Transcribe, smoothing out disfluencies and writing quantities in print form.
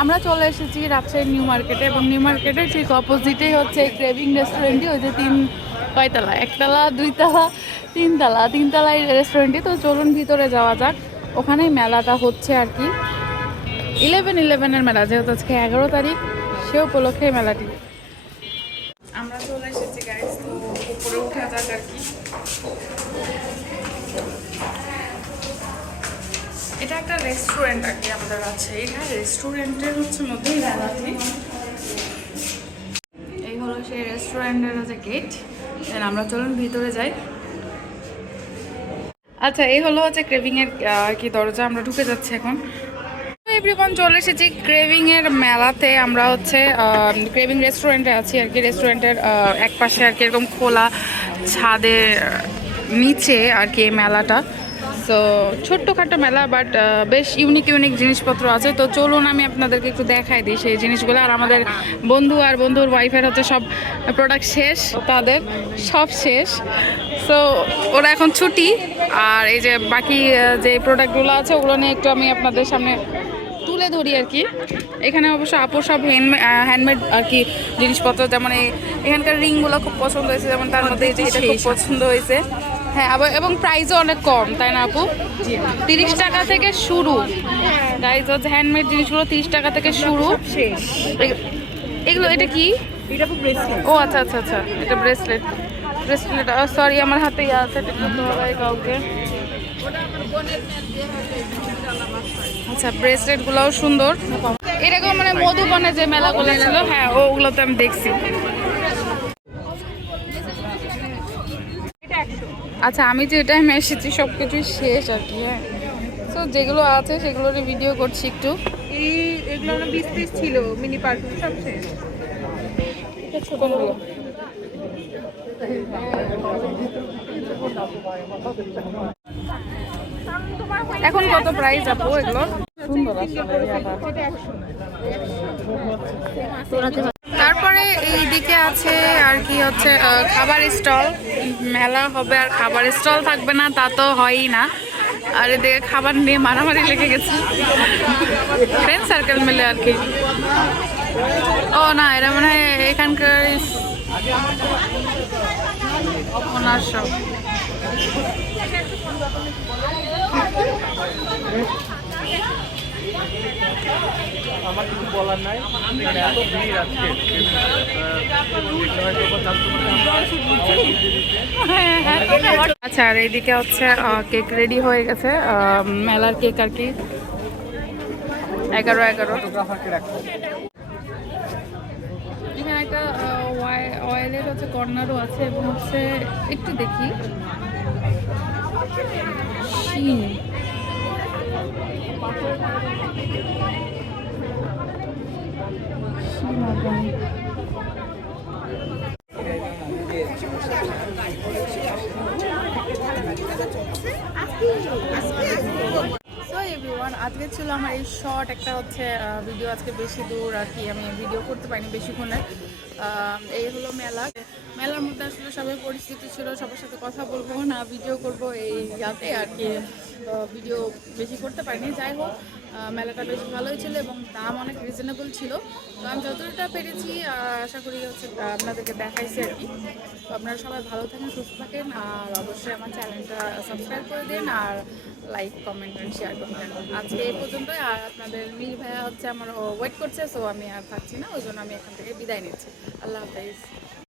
আমরা চলে এসেছি রাজশাহী নিউ মার্কেটে, এবং নিউ মার্কেটের ঠিক অপোজিটেই হচ্ছে এই ক্রেভিং রেস্টুরেন্টটি। ওই যে কয়তলা, একতলা, দুইতলা, তিনতলায় রেস্টুরেন্টটি। তো চলুন ভিতরে যাওয়া যাক, ওখানেই মেলাটা হচ্ছে আর কি। 11/11-এর মেলা, যেহেতু আজকে 11 তারিখ, সে উপলক্ষে মেলাটি। আমরা চলে এসেছি গাইস, তো উপরে উঠে যাক আর কি। এটা একটা রেস্টুরেন্ট আর কি আমাদের আছে। এটা রেস্টুরেন্টের হচ্ছে মধ্যেই মেলাটি। এই হলো সেই রেস্টুরেন্টের হচ্ছে গেট। দেন আমরা চলুন ভিতরে যাই। আচ্ছা, এই হলো হচ্ছে ক্রেভিং এর আর কি দরজা। আমরা ঢুকে যাচ্ছি এখন। এভরিওয়ান, চলে এসেছি ক্রেভিং এর মেলাতে। আমরা হচ্ছে ক্রেভিং রেস্টুরেন্টে আছি আর কি। রেস্টুরেন্টের এক পাশে আর কি এরকম খোলা ছাদে নিচে আর কি এই মেলাটা। তো ছোট্টখাটো মেলা, বাট বেশ ইউনিক ইউনিক জিনিসপত্র আছে। তো চলুন আমি আপনাদেরকে একটু দেখাই দিই সেই জিনিসগুলো। আর আমাদের বন্ধু আর বন্ধুর ওয়াইফের হচ্ছে সব প্রোডাক্ট শেষ, তাদের সব শেষ। তো ওরা এখন ছুটি। আর এই যে বাকি যে প্রোডাক্টগুলো আছে ওগুলো নিয়ে একটু আমি আপনাদের সামনে তুলে ধরি আর কি। এখানে অবশ্য আপুর সব হ্যান্ডমেড আর কি জিনিসপত্র, যেমন এখানকার রিংগুলো খুব পছন্দ হয়েছে, যেমন তার মধ্যে এটা খুব পছন্দ হয়েছে। হ্যাঁ, আবার এবং প্রাইসও অনেক কম, তাই না আপু? 30 টাকা থেকে শুরু গাইজ। হচ্ছে হ্যান্ডমেড জিনিসগুলো 30 টাকা থেকে শুরু। এগুলো এটা কি? ও আচ্ছা আচ্ছা আচ্ছা, এটা ব্রেসলেট। সরি, আমার হাতে আছে, কাউকে। আচ্ছা, ব্রেসলেটগুলোও সুন্দর। এরকম মানে মধুবনে যে মেলাগুলো ছিল, হ্যাঁ ওগুলো তো আমি দেখছি। আচ্ছা, আমি যে টাইমে এসেছি সব কিছুই শেষ আর কি। হ্যাঁ, তো যেগুলো আছে সেগুলোরই ভিডিও করছি একটু। এগুলো 20 পিস ছিল, মিনি পারফিউম সব শেষ। এখন কত প্রাইস আপু এগুলো? তারপরে এই দিকে আছে আর কি হচ্ছে খাবার স্টল। মেলা হবে আর খাবার স্টল থাকবে না তা তো হয়ই না। আর এদিকে খাবার নিয়ে মারামারি লেগে গেছে ফ্রেন্ড সার্কেল মিলে আর কি। ও না, এরা মনে হয় এখানকার ওনার সব। আমার কিছু বলার নাই, মানে এত ভিড় আজকে। আচ্ছা, আর এইদিকে হচ্ছে কেক রেডি হয়ে গেছে, মেলার কেক আর কি। 11/11। এখানে একটা অয়েলের হচ্ছে কর্নারও আছে, এবং হচ্ছে একটু দেখি শিন। আজকে ছিল আমার এই শর্ট একটা হচ্ছে ভিডিও। আজকে বেশি দূর আর কি আমি ভিডিও করতে পারিনি বেশিক্ষণে। এই হলো মেলার মধ্যে আসলে সবাই পরিস্থিতি ছিল, সবার সাথে কথা বলবো না ভিডিও করব এই ইয়াতে আর কি। ভিডিও বেশি করতে পারিনি। যাই হোক, মেলাটা বেশ ভালোই ছিল এবং দাম অনেক রিজনেবল ছিল। তো আমি যতটা পেরেছি আশা করি হচ্ছে আপনাদেরকে দেখাইছি আর কি। তো আপনারা সবাই ভালো থাকেন, সুস্থ থাকেন, আর অবশ্যই আমার চ্যানেলটা সাবস্ক্রাইব করে দিন, আর লাইক, কমেন্ট আর শেয়ার করবেন। আজকে এই পর্যন্তই। আর আপনাদের নীল ভাইয়া হচ্ছে আমার ওয়েট করছে, সো আমি আর থাকছি না, ওই জন্য আমি এখান থেকে বিদায় নিচ্ছি। আল্লাহ হাফেজ।